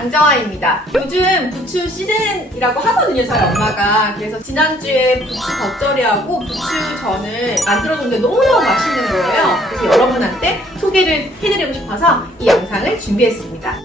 강정아입니다. 요즘 부추 시즌이라고 하거든요, 저희 엄마가. 그래서 지난주에 부추 겉절이하고 부추전을 만들어줬는데 너무너무 맛있는 거예요. 그래서 여러분한테 소개를 해드리고 싶어서 이 영상을 준비했습니다.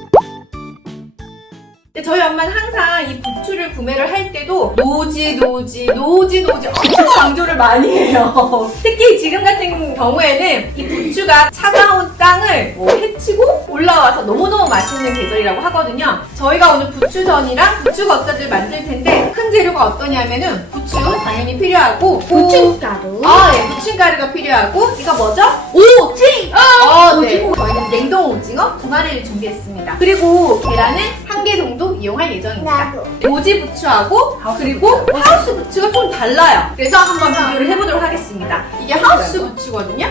저희 엄마는 항상 이 부추를 구매를 할 때도 노지 노지 노지 노지 엄청 강조를 많이 해요. 특히 지금 같은 경우에는 이 부추가 차가운 땅을 뭐 해치고 올라와서 너무너무 맛있는 계절이라고 하거든요. 저희가 오늘 부추전이랑 부추 겉절을 만들 텐데 큰 재료가 어떠냐면은 부추 당연히 필요하고 고춧가루. 아, 네, 부침가루가 필요하고 이거 뭐죠? 오징어. 어, 네. 저희는 냉동 오징어 두 마리를 준비했습니다. 그리고 계란은 한 개 정도 이용할 예정입니다. 나도. 오지 부추하고 그리고 하우스 부추가 좀 달라요. 그래서 한번 비교를 해보도록 하겠습니다. 이게 하우스 부추거든요.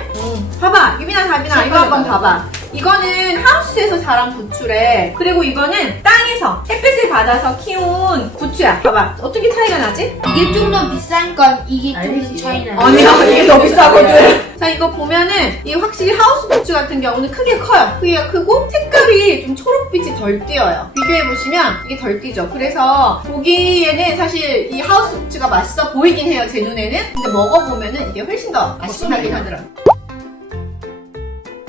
봐봐, 유빈아, 다빈아, 이거 한번 봐봐. 이거는 하우스에서 자란 부추래. 그리고 이거는 땅에서 햇빛을 받아서 키운 부추야. 봐봐, 어떻게 차이가 나지? 이게 좀 더 비싼 건 이게 좀 알지. 차이나. 아니야 이게 더 비싸거든 자 이거 보면은 이 확실히 하우스 부츠 같은 경우는 크게 커요 크기가 크고 색깔이 좀 초록빛이 덜 띄어요 비교해보시면 이게 덜 띄죠 그래서 보기에는 사실 이 하우스 부츠가 맛있어 보이긴 해요 제 눈에는 근데 먹어보면은 이게 훨씬 더 맛있긴 하더라고요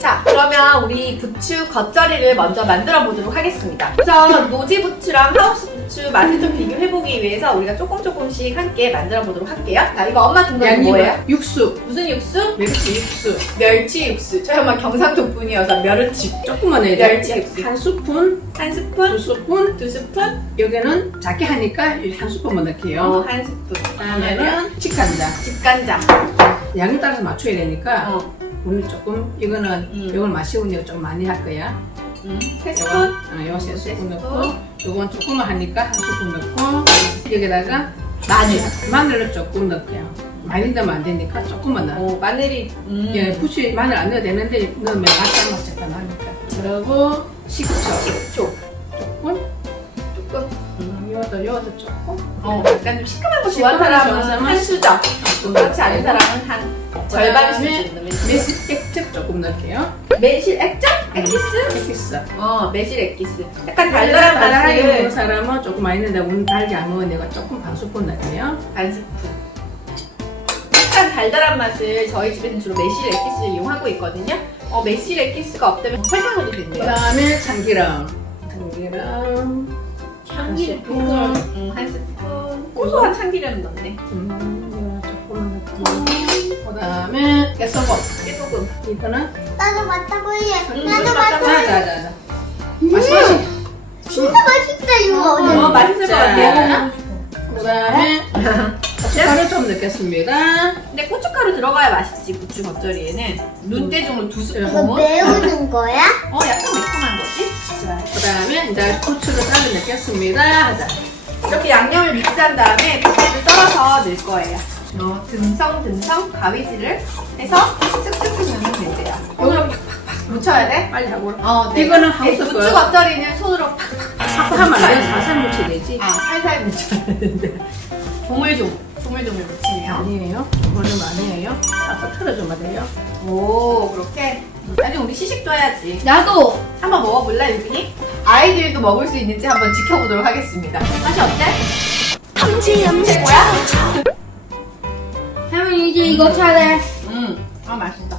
자, 그러면 우리 부추 겉절이를 먼저 만들어 보도록 하겠습니다. 우선 노지 부추랑 하우스 부추 맛을 좀 비교해보기 위해서 우리가 조금 조금씩 함께 만들어 보도록 할게요. 자, 이거 엄마 든 거는 뭐예요? 육수. 무슨 육수? 멸치 육수. 멸치 육수. 저희 엄마 경상도 분이어서 멸치. 조금만 해야 돼. 멸치 육수. 한 스푼, 한 두 스푼, 스푼. 두 스푼, 여기는 작게 하니까 한 스푼만 넣게요. 어, 한 스푼. 그다음에는 그다음에는 직간장. 집간장. 양에 따라서 맞춰야 되니까 어, 오늘 조금 이거는 음. 맛이 오니까 좀 많이 할 거야. 음, 세 스푼. 어, 요거 세 스푼 세 넣고. 요건 조금만 하니까 한 스푼 넣고 여기다가 마늘. 마늘을 조금 넣고요. 많이 넣으면 안 되니까 조금만 넣어. 어, 마늘이. 음. 예, 부추 마늘 안 넣어도 되는데 넣으면 맛이 안 맞을까 나니까. 그리고 식초 식초. 음, 요것도 요것도 조금. 어, 약간 좀 시큼한 거 좋아하는 사람은 한 수저. 그렇지 않은 사람은 한 절반 그다음에 수준. 매실 액젓 조금 넣을게요. 매실 액젓? 액기스? 액기스. 어, 매실 액기스. 약간 달달한 달달하게 먹는 사람은 조금 많이 넣는데 오늘 달지 안 먹은 내가 조금 반 스푼 넣을게요. 반 스푼. 약간 달달한 맛을 저희 집에는 주로 매실 액기스를 이용하고 있거든요. 어, 매실 액기스가 없다면 설탕 넣어도 된대요. 그 다음에 참기름. 참기름. 참기름. 한 스푼. 음, 한 스푼. 고소한 참기름 넣네. 음, 이거 조금만 넣고. 그 다음에 깨소금. 깨소금. 이거는 나도. 음, 나도. 음, 맛있지. 진짜 맛있다 이거. 어, 맛있을 것 자. 같아요. 그다음에 고춧가루 좀 넣겠습니다. 근데 고춧가루 들어가야 맛있지, 부추 겉절이에는. 눈대중으로 두 스푼. 이거 매우는 거야? 어, 약간 매콤한 거지? 자, 그다음에 이제 고추를 썰어 넣겠습니다. 자, 이렇게 양념을 믹스한 다음에 부추를 썰어서 넣을 거예요. 어, 듬성듬성 가위질을 해서 쓱쓱쓱 넣으면 된대요. 손으로 팍팍팍 묻혀야 돼? 빨리 하고. 어, 이거는 네, 하우스 부추 거야. 겉절이는 손으로 팍팍팍 팍팍 하면 안 돼. 살살 묻혀야 되지. 아, 살살 묻혀야 되는데. 오, 그렇게? 나중에 우리 시식도 해야지. 나도. 한번 먹어볼래, 유빈이? 아이들도 먹을 수 있는지 한번 지켜보도록 하겠습니다. 맛이 어때? 최고야? 할머니 이제 이거 차례. 음, 아, 맛있다.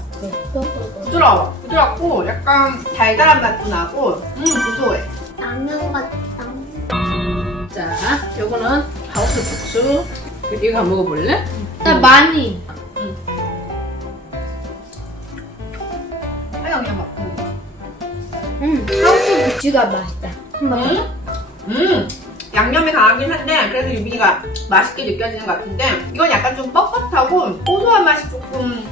부드러워. 부드럽고 약간 달달한 맛도 나고 음 고소해. 라면 같다. 자, 요거는 하우스 부추. 이거 한번 먹어볼래? 나 많이. 빨리 그냥 먹고. 응. 하우스 부추가 맛있다. 한번 음? 음. 양념이 강하긴 한데 그래도 유빈이가 맛있게 느껴지는 것 같은데 이건 약간 좀 뻣뻣하고 고소한 맛이 조금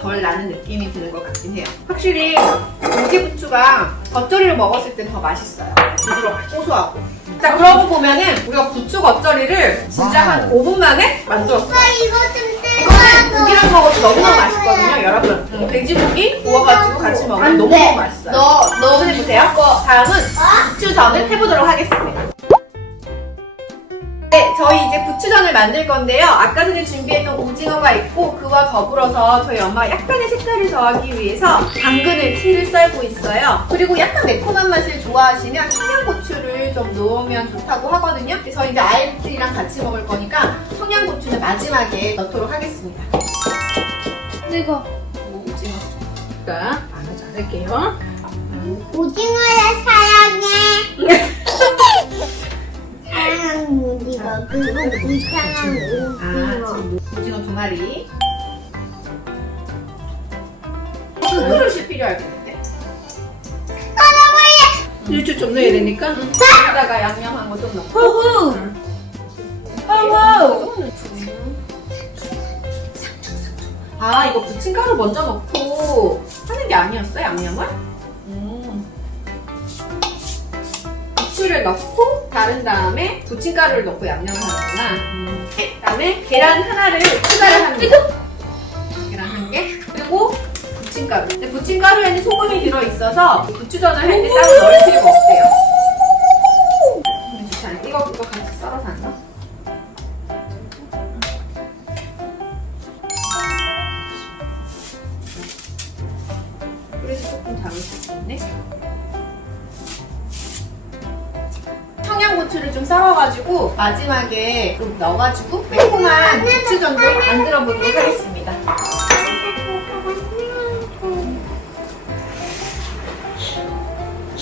덜 나는 느낌이 드는 것 같긴 해요. 확실히 고기부추가 겉절이를 먹었을 땐더 맛있어요. 부드럽고 고소하고. 자 그러고 보면은 우리가 부추 겉절이를 진짜 한 5분 만에 만들었어요. 오빠 이거 좀 이거는 고기랑 먹어도 너무너무 맛있거든요, 여러분. 음, 돼지고기 구워가지고 같이 먹으면. 너무너무 맛있어요. 너, 너 해보세요. 다음은 부추전을 해보도록 하겠습니다. 네, 저희 이제 부추전을 만들 건데요. 아까 전에 준비했던 오징어가 있고 그와 더불어서 저희 엄마가 약간의 색깔을 더하기 위해서 당근을 채를 썰고 있어요. 그리고 약간 매콤한 맛을 좋아하시면 청양고추를 좀 넣으면 좋다고 하거든요. 그래서 이제 아이들이랑 같이 먹을 거니까 청양고추는 마지막에 넣도록 하겠습니다. 뜨거. 오징어. 자, 안에 자를게요. 오징어야 사랑해. 그리고 불쌍한 아, 오징어. 지금 오징어 두 마리. 한 그릇이 필요하겠는데. 일주 좀 넣어야 되니까. 여기다가 양념한 거좀 넣고. 호구. 어머! 아, 이거 부침가루 먼저 넣고 하는 게 아니었어, 양념을? 부추를 넣고 다른 다음에 부침가루를 넣고 양념을 하는구나. 음. 그 다음에 계란 하나를 추가를 합니다. 계란 한 개. 그리고 부침가루. 근데 부침가루에는 소금이 들어 있어서 부추전을 할 때 따로 넣을 필요가 없대요. 않아? 이거, 이거 같이 썰어서 안 넣어? 그래서 조금 담을 수 있네. 양고추를 좀 썰어가지고 마지막에 좀 넣어가지고 매콤한 고추전도 만들어 보도록 하겠습니다.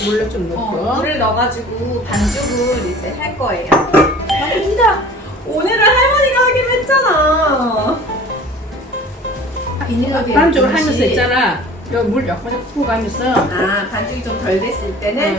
물로 좀 어, 넣고. 물을 넣어가지고 반죽을 이제 할 거예요. 아, 진짜 오늘은 할머니가 하기로 했잖아. 비닐하게 반죽을. 하면서 있잖아. 여기 물 약간 부어가면서. 아, 반죽이 좀 덜 됐을 때는 음.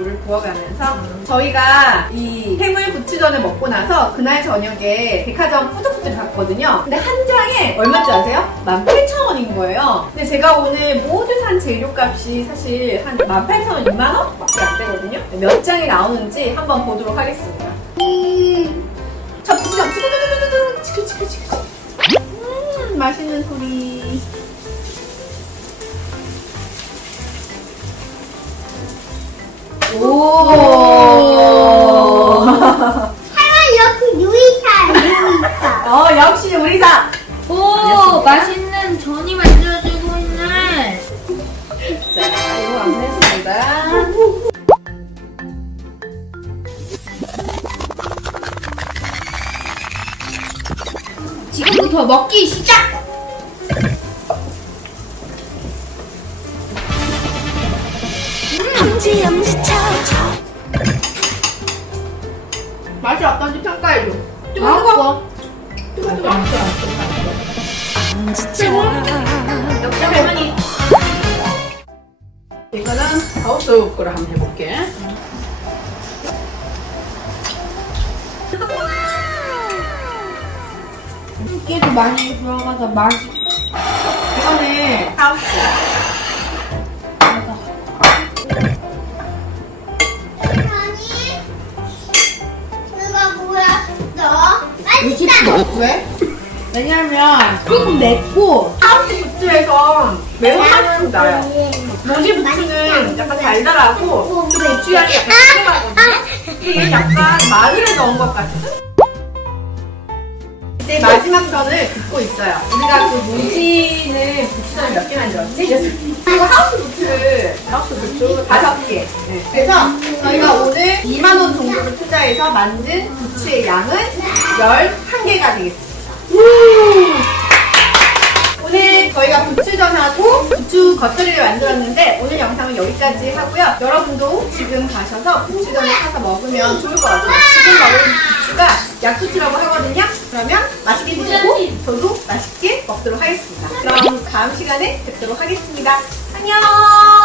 물을 부어가면서 저희가 이 해물 부추전을 먹고 나서 그날 저녁에 백화점 푸드코트를 갔거든요. 근데 한 장에 얼마인지 아세요? 18,000원인 거예요. 근데 제가 오늘 모두 산 재료값이 사실 한 18,000원, 2만원? 밖에 안 되거든요. 몇 장이 나오는지 한번 보도록 하겠습니다. 자, 부추전 뚜두두두두두 치크치크치크 음, 맛있는 소리. 오. 할머니 여기 유이사 유이사. 어, 역시 우리 사. 오 맛있는 전이 만들어주고 있네. 자, 이거 완성했습니다. 지금부터 먹기 시작. 엄지 엄지척 맛이 어떤지 평가해줘. 뜨거, 맛있어. 뜨거, 뜨거. 엄지척 역시 할머니. 이거는 하우스 거를 한번 해볼게. 깨도 많이 들어가서 맛이 이거는 하우스. 왜냐면 조금 맵고 하우스 부츠에서 매운맛이 나요. 로지 부츠는 약간 달달하고 좀 고추향이 약간 심하거든요. 이게 약간 마늘을 넣은 것 같은? 이제 마지막 전을 긋고 있어요. 우리가 그 모지는 부추전을 몇 개 만들었지? 그리고 하우스 부츠를 하우스 부츠 다섯 개. 네. 그래서 저희가 오늘 2만 원 정도를 투자해서 만든 부츠의 양은 11개가 되겠습니다. 오늘 저희가 부추전하고 부추 겉절이를 만들었는데 오늘 영상은 여기까지 하고요. 여러분도 지금 가셔서 부추전을 사서 먹으면 좋을 것 같아요. 지금 먹은 부추가 약부추라고 하거든요. 그러면 맛있게 드시고 저도 맛있게 먹도록 하겠습니다. 그럼 다음 시간에 뵙도록 하겠습니다. 안녕!